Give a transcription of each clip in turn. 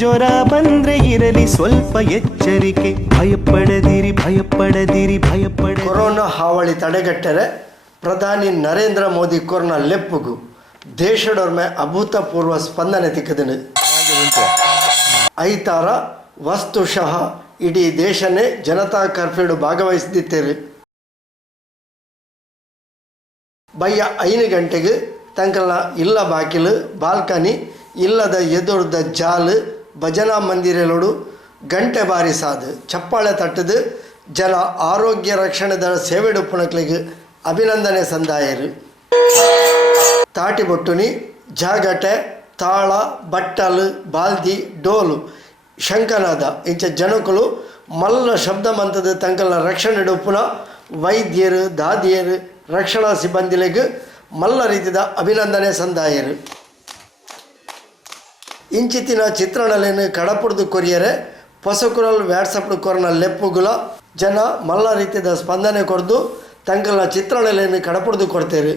ಜ್ವರ ಬಂದ್ರೆ ಇರಲಿ ಸ್ವಲ್ಪ ಎಚ್ಚರಿಕೆ, ಭಯಪಡದಿರಿ ಭಯಪಡದಿರಿ ಭಯಪಡ. ಕೊರೋನಾ ಹಾವಳಿ ತಡೆಗಟ್ಟರೆ ಪ್ರಧಾನಿ ನರೇಂದ್ರ ಮೋದಿ ಕೊರೋನಾ ಲೆಪ್ಪುಗು ದೇಶದೊರ್ಮೆ ಅಭೂತಪೂರ್ವ ಸ್ಪಂದನೆ ತಿಕ್ಕದನು. ಐತಾರ ವಸ್ತುಶಃ ಇಡೀ ದೇಶನೇ ಜನತಾ ಕರ್ಫ್ಯೂಡು ಭಾಗವಹಿಸಿದ್ದೀರಿ. ಬಯ್ಯ 5 ಗಂಟೆಗೆ ತಂಕಲ ಇಲ್ಲ ಬಾಕಿಲು ಬಾಲ್ಕನಿ ಇಲ್ಲದ ಎದುರ್ದ ಜಾಲು ಭಜನಾ ಮಂದಿರಲೋಡು ಗಂಟೆ ಬಾರಿಸಾದು ಚಪ್ಪಾಳೆ ತಟ್ಟದು ಜನ ಆರೋಗ್ಯ ರಕ್ಷಣೆದ ಸೇವೆಡು ಪುಣಕ್ಲಿಗೆ ಅಭಿನಂದನೆ ಸಂದಾಯರು. ತಾಟಿ ಬೊಟ್ಟುನಿ ಜಾಗಟೆ ತಾಳ ಬಟ್ಟಲು ಬಾಲ್ದಿ ಡೋಲು ಶಂಕನಾದ ಇಂಚ ಜನಕುಲು ಮಲ್ಲ ಶಬ್ದ ಮಂತದ ತಂಕಲ ರಕ್ಷಣೆ ಉಪ್ಪುನ ವೈದ್ಯರು ದಾದಿಯರು ರಕ್ಷಣಾ ಸಿಬ್ಬಂದಿಗಳಿಗೆ ಮಲ್ಲ ರೀತಿಯ ಅಭಿನಂದನೆ ಸಂದಾಯರು. ಇಂಚಿತ್ತಿನ ಚಿತ್ರಣಲೇನು ಕಡಪುಡ್ದು ಕೊರಿಯರೆ ಪೊಸಕುರಲ್ ವ್ಯಾಟ್ಸಪ್ ಕೊರನ ಲೆಪ್ಪುಗುಲ ಜನ ಮಲ್ಲ ರೀತಿಯ ಸ್ಪಂದನೆ ಕೊಡ್ದು ತಂಕಲ್ನ ಚಿತ್ರಣಲೇನು ಕಡಪುಡ್ದು ಕೊಡ್ತೇವೆ.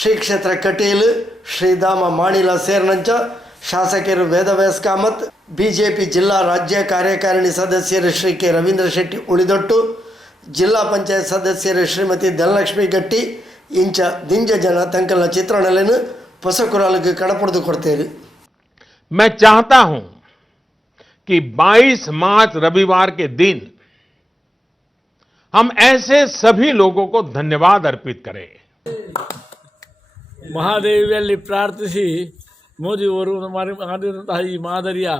ಶ್ರೀ ಕ್ಷೇತ್ರ ಕಟೀಲು ಶ್ರೀಧಾಮ ಮಾಣಿಲ ಸೇರಿನಂಚ ಶಾಸಕರು ವೇದವ್ಯಾಸ್ ಕಾಮತ್, ಬಿಜೆಪಿ ಜಿಲ್ಲಾ ರಾಜ್ಯ ಕಾರ್ಯಕಾರಿಣಿ ಸದಸ್ಯರು ಶ್ರೀ ಕೆ ರವೀಂದ್ರ ಶೆಟ್ಟಿ ಉಳಿದೊಟ್ಟು, ಜಿಲ್ಲಾ ಪಂಚಾಯತ್ ಸದಸ್ಯರು ಶ್ರೀಮತಿ ಧನಲಕ್ಷ್ಮಿ ಗಟ್ಟಿ ಇಂಚ ದಿಂಜ ಜನ ತಂಕಲ್ನ ಚಿತ್ರಣಲೇನು ಪೊಸಕುರಲ್ಗೆ ಕಡಪುಡ್ದು ಕೊಡ್ತೇವೆ. मैं चाहता हूं कि 22 मार्च रविवार के दिन हम ऐसे सभी लोगों को धन्यवाद अर्पित करें. ಮಹಾದೇವಿಯಲ್ಲಿ ಪ್ರಾರ್ಥಿಸಿ ಮೋದಿಯವರು ಮಾಡಿದಂತಹ ಈ ಮಾದರಿಯ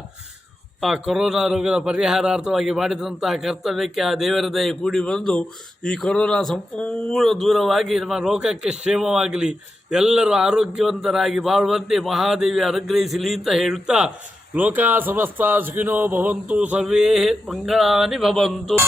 ಕೊರೋನಾ ರೋಗದ ಪರಿಹಾರಾರ್ಥವಾಗಿ ಮಾಡಿದಂತಹ ಕರ್ತವ್ಯಕ್ಕೆ ಆ ದೇವರ ದಯೆ ಕೂಡಿ ಬಂದು ಈ ಕೊರೋನಾ ಸಂಪೂರ್ಣ ದೂರವಾಗಿ ನಮ್ಮ ಲೋಕಕ್ಕೆ ಕ್ಷೇಮವಾಗಲಿ, ಎಲ್ಲರೂ ಆರೋಗ್ಯವಂತರಾಗಿ ಬಾಳುವಂತೆ ಮಹಾದೇವಿ ಅನುಗ್ರಹಿಸಲಿ ಅಂತ ಹೇಳುತ್ತಾ ಲೋಕ ಸಮಸ್ತ ಸುಖಿನೋ ಭವಂತು ಸರ್ವೇ ಮಂಗಳಾನಿ ಭವಂತು.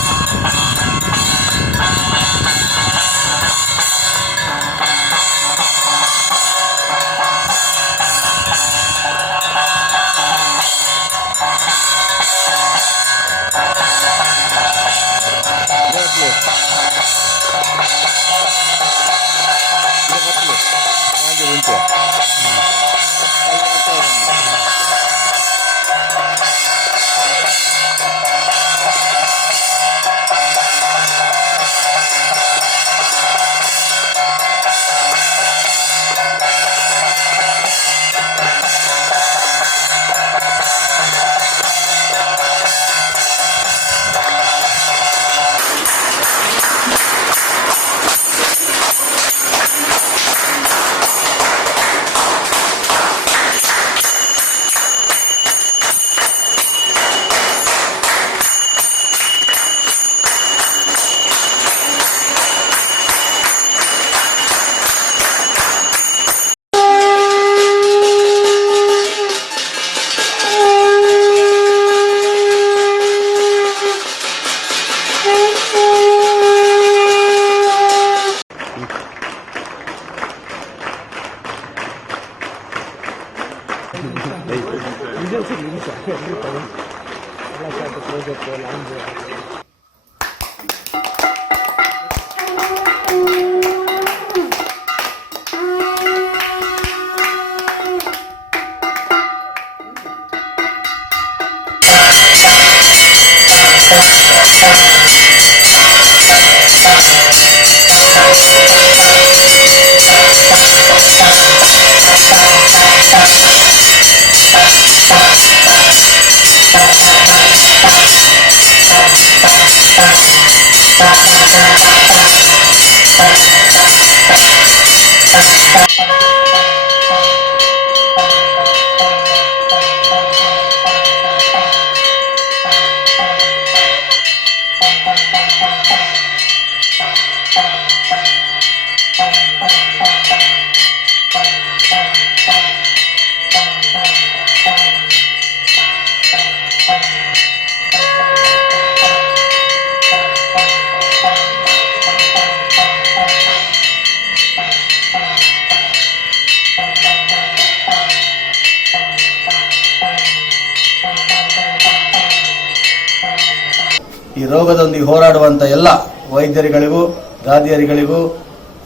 ಈ ರೋಗದೊಂದಿಗೆ ಹೋರಾಡುವಂಥ ಎಲ್ಲ ವೈದ್ಯರುಗಳಿಗೂ ದಾದಿಯರಿಗಳಿಗೂ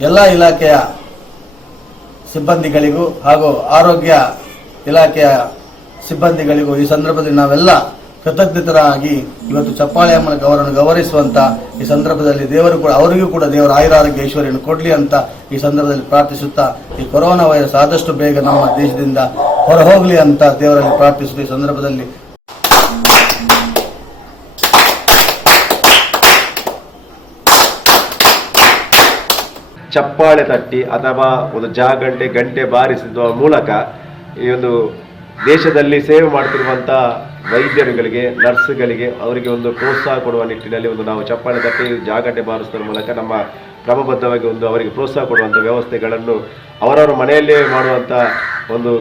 ಎಲ್ಲ ಇಲಾಖೆಯ ಸಿಬ್ಬಂದಿಗಳಿಗೂ ಹಾಗೂ ಆರೋಗ್ಯ ಇಲಾಖೆಯ ಸಿಬ್ಬಂದಿಗಳಿಗೂ ಈ ಸಂದರ್ಭದಲ್ಲಿ ನಾವೆಲ್ಲ ಕೃತಜ್ಞತರಾಗಿ ಇವತ್ತು ಚಪ್ಪಾಳೆಯ ಮೂಲಕ ಅವರನ್ನು ಗೌರವಿಸುವಂತ ಈ ಸಂದರ್ಭದಲ್ಲಿ ದೇವರು ಕೂಡ ಅವರಿಗೂ ಕೂಡ ದೇವರ ಆಯುರಾರೋಗ್ಯ ಐಶ್ವರ್ಯವನ್ನು ಕೊಡ್ಲಿ ಅಂತ ಈ ಸಂದರ್ಭದಲ್ಲಿ ಪ್ರಾರ್ಥಿಸುತ್ತಾ ಈ ಕೊರೋನಾ ವೈರಸ್ ಆದಷ್ಟು ಬೇಗ ನಮ್ಮ ದೇಶದಿಂದ ಹೊರಹೋಗಲಿ ಅಂತ ದೇವರಲ್ಲಿ ಪ್ರಾರ್ಥಿಸುತ್ತಾ ಈ ಸಂದರ್ಭದಲ್ಲಿ ಚಪ್ಪಾಳೆ ತಟ್ಟಿ ಅಥವಾ ಒಂದು ಗಂಟೆ ಬಾರಿಸುವ ಮೂಲಕ ಈ ಒಂದು ದೇಶದಲ್ಲಿ ಸೇವೆ ಮಾಡ್ತಿರುವಂಥ ವೈದ್ಯರುಗಳಿಗೆ, ನರ್ಸ್ಗಳಿಗೆ ಅವರಿಗೆ ಒಂದು ಪ್ರೋತ್ಸಾಹ ಕೊಡುವ ನಿಟ್ಟಿನಲ್ಲಿ ಒಂದು ನಾವು ಚಪ್ಪಾಳೆ ತಟ್ಟಿ ಜಾಗಟೆ ಬಾರಿಸುವುದರ ಮೂಲಕ ನಮ್ಮ ಕ್ರಮಬದ್ಧವಾಗಿ ಒಂದು ಅವರಿಗೆ ಪ್ರೋತ್ಸಾಹ ಕೊಡುವಂಥ ವ್ಯವಸ್ಥೆಗಳನ್ನು ಅವರವರ ಮನೆಯಲ್ಲೇ ಮಾಡುವಂಥ ಒಂದು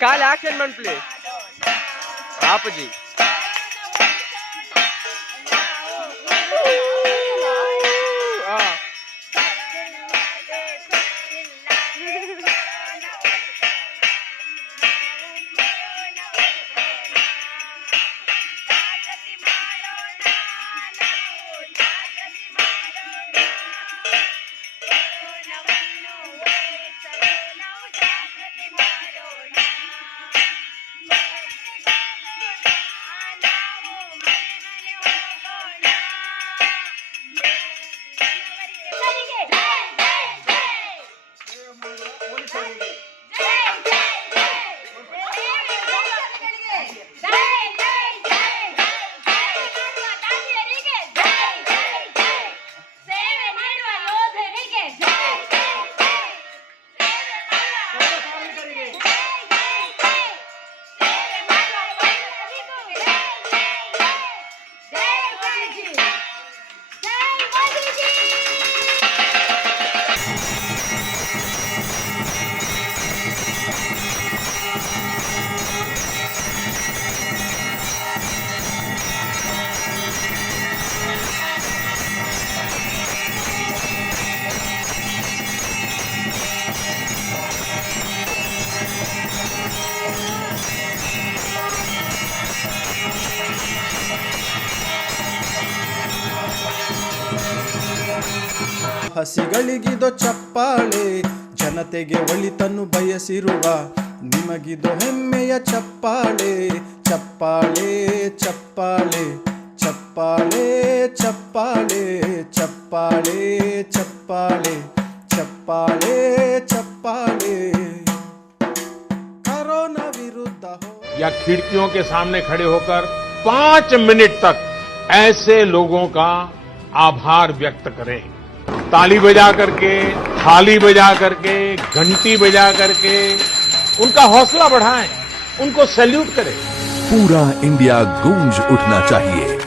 काल एक्शन मन प्ले आप जी ಸಾಹಸಿಗಳಿಗಿದೋ ಚಪ್ಪಾಳೆ, ಜನತೆಗೆ ಒಳಿತನ್ನು ಬಯಸಿರುವ ನಿಮಗಿದೋ ಹೆಮ್ಮೆಯ ಚಪ್ಪಾಳೆ. ಚಪ್ಪಾಳೆ ಚಪ್ಪಾಳೆ ಚಪ್ಪಾಳೆ ಚಪ್ಪಾಳೆ ಚಪ್ಪಾಳೆ ಚಪ್ಪಾಳೆ ಚಪ್ಪಾಳೆ ಚಪ್ಪಾಳೆ. कोरोना विरुद्ध हो या खिड़कियों के सामने खड़े होकर 5 मिनट तक ऐसे लोगों का आभार व्यक्त करें. ताली बजा करके, थाली बजा करके, घंटी बजा करके उनका हौसला बढ़ाएं, उनको सैल्यूट करें. पूरा इंडिया गूंज उठना चाहिए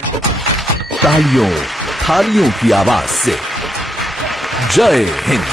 तालियों थालियों की आवाज से. जय हिंद.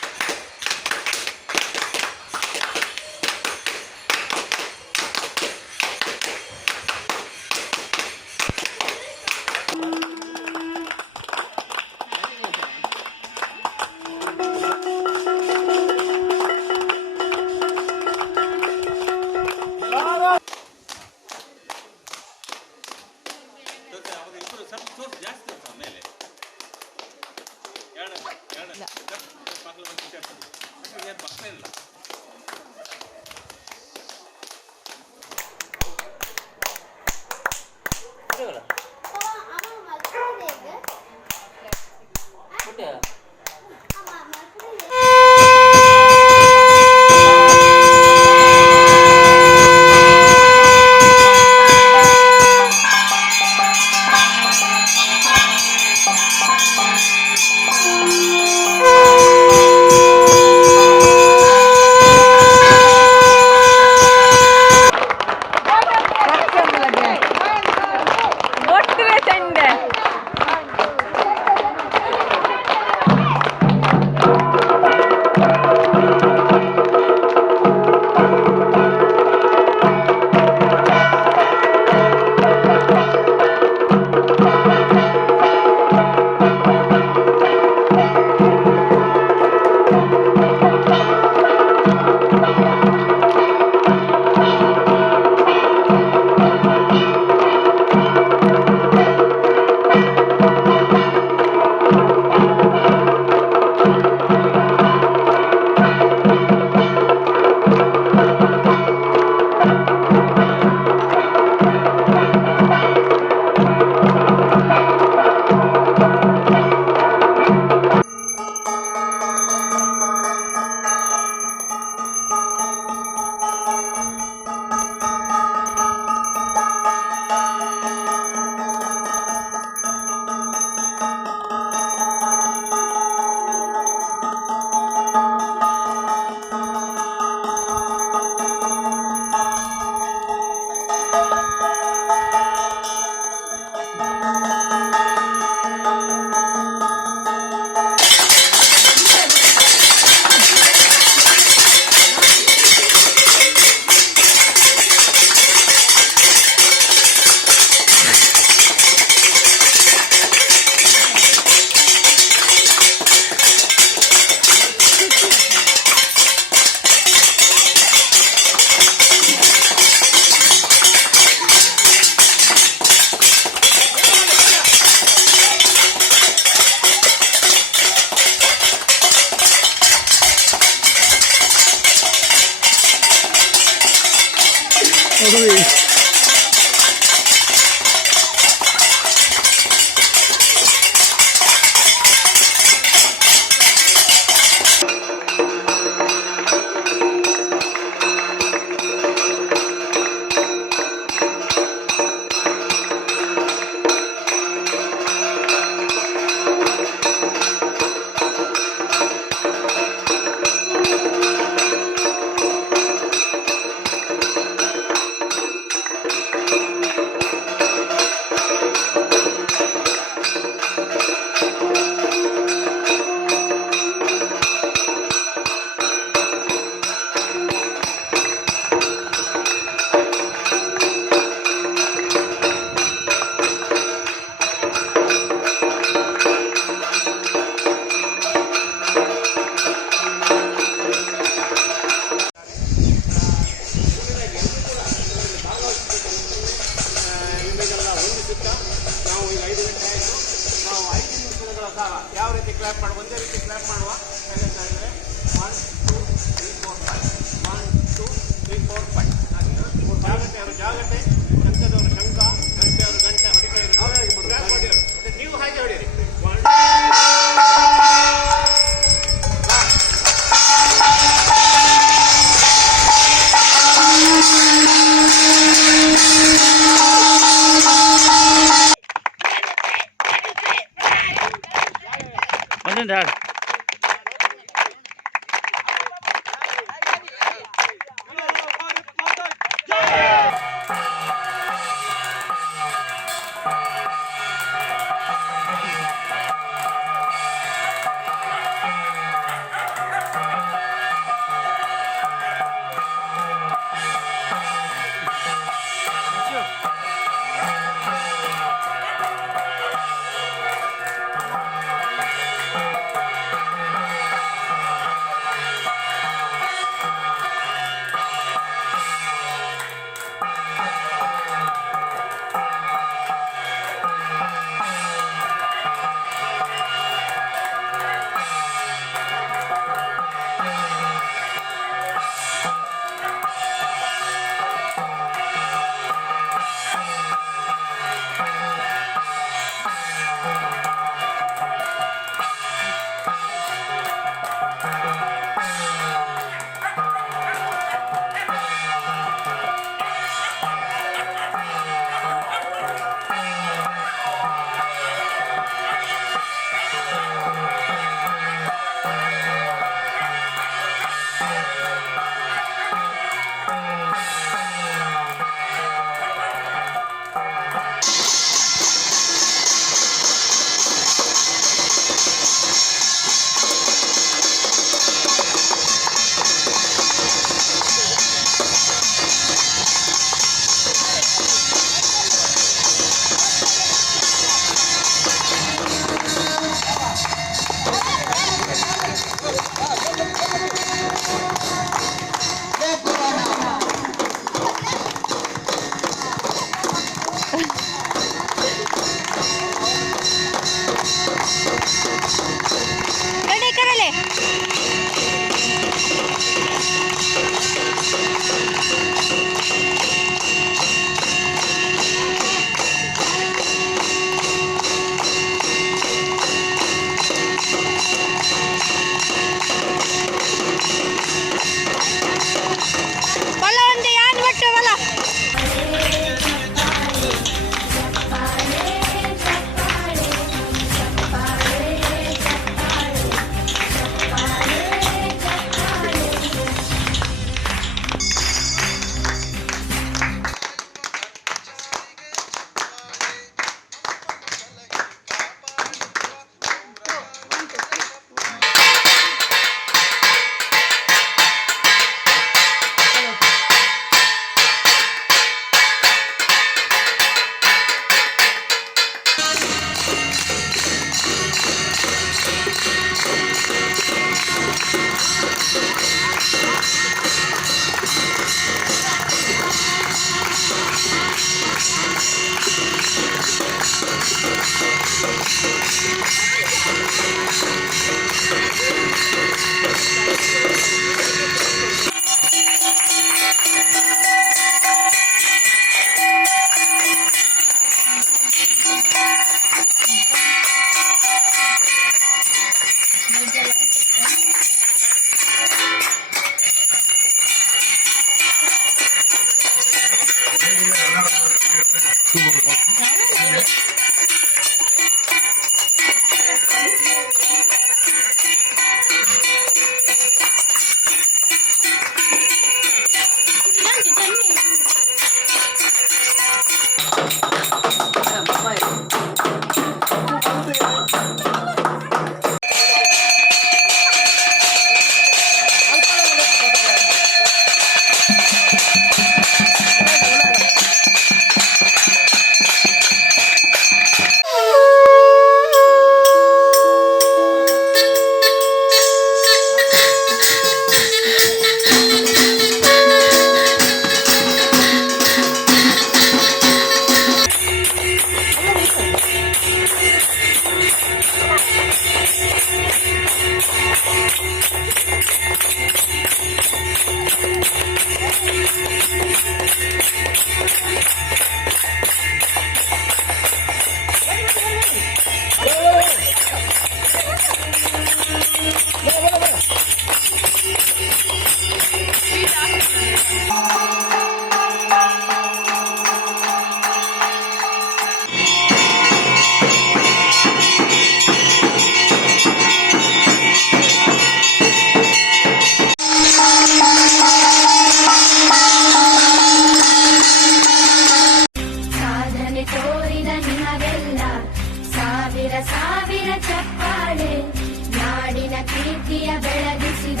ಕೀರ್ತಿಯ ಬೆಳಗಿಸಿದ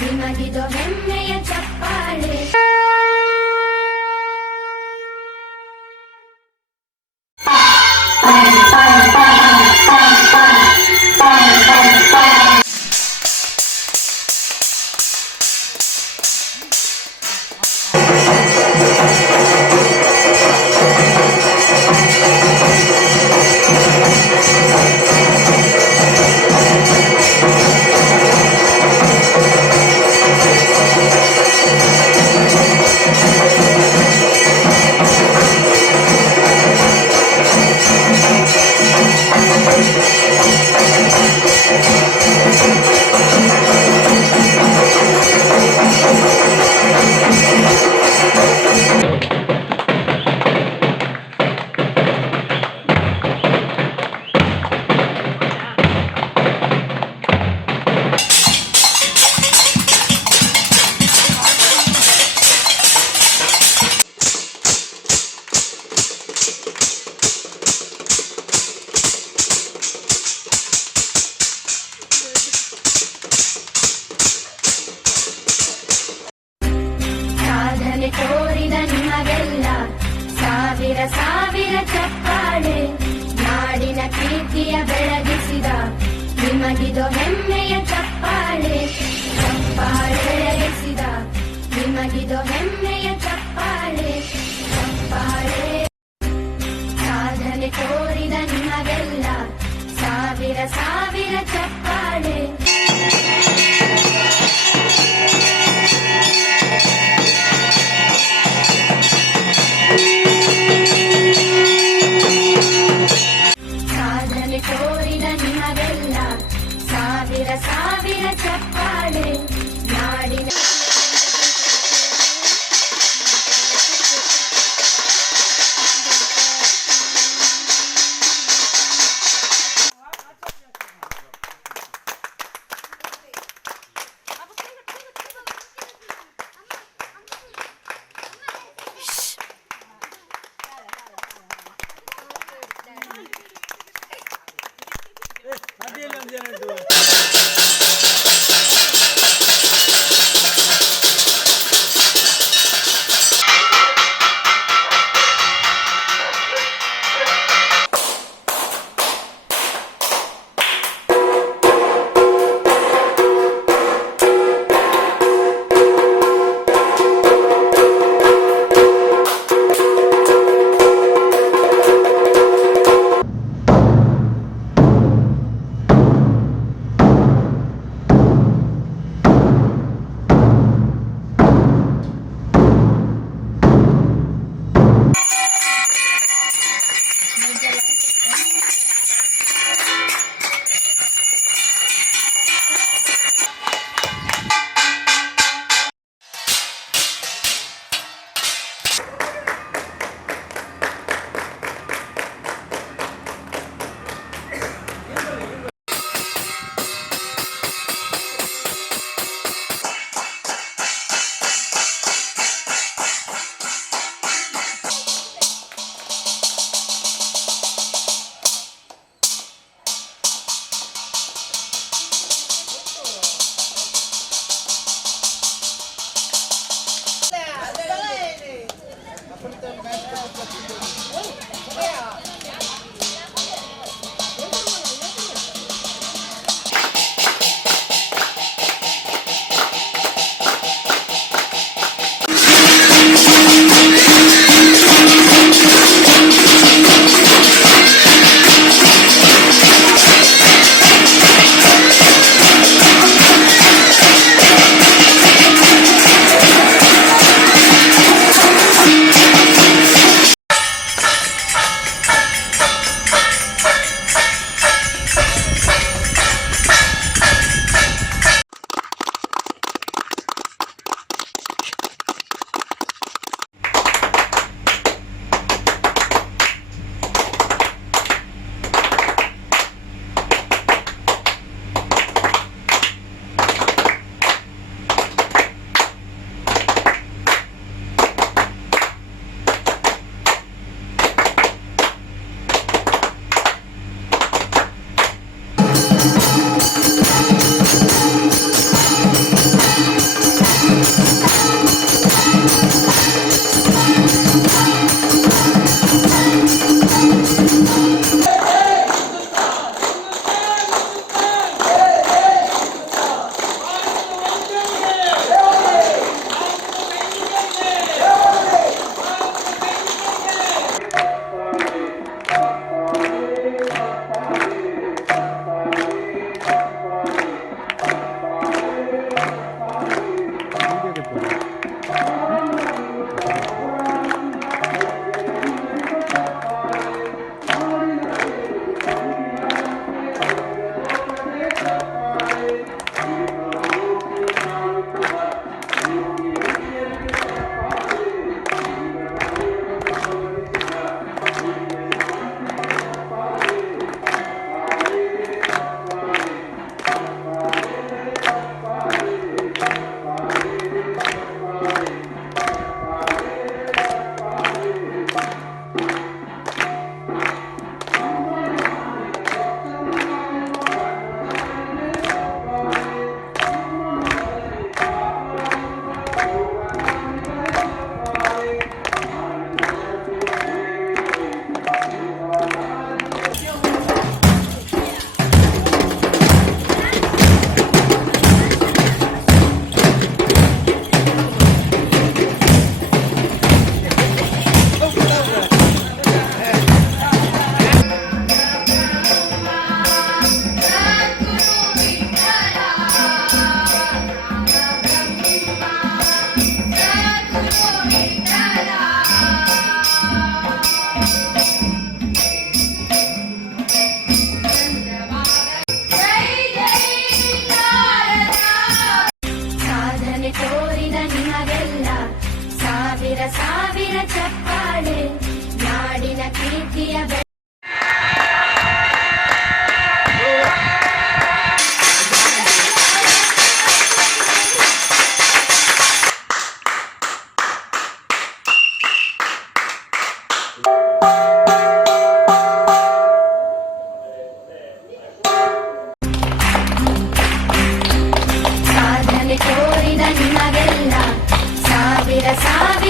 ನಿಮಗಿದು ಹೆಮ್ಮೆಯ ಚಪ್ಪಾಳೆ. ಸಾಧನೆ ತೋರಿದ ನಿಮಗೆಲ್ಲ ಸಾವಿರ ಸಾವಿರ ಚಪ್ಪಾಳೆ. ನಾಡಿನ ಕೀರ್ತಿಯ ಬೆಳಗಿಸಿದ ನಿಮಗಿದು ಹೆಮ್ಮೆಯ ಚಪ್ಪಾಳೆ. ಚಪ್ಪಾಳೆ ಬೆಳಗಿಸಿದ ನಿಮಗಿದು ಹೆಮ್ಮೆಯ ಚಪ್ಪಾಳೆ. ಚಪ್ಪಾಳೆ. ಸಾಧನೆ ತೋರಿದ ನಿಮಗೆಲ್ಲ ಸಾವಿರ ಸಾವಿರ ಚಪ್ಪಾಳೆ. ಸಾಧನೆ ತೋರಿದ ನಿಮಗೆಲ್ಲ ಸಾವಿರ ಸಾವಿರ ಚಪ್ಪಾಳೆ. ನಾಡಿನ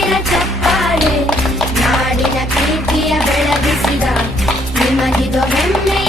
ಸಾವಿರ ಚಪ್ಪಾಳೆ ನಾಡಿನ ಕೀರ್ತಿಯ ಬೆಳಗಿಸಿದ ನಿಮಗಿದು ಹೆಮ್ಮೆ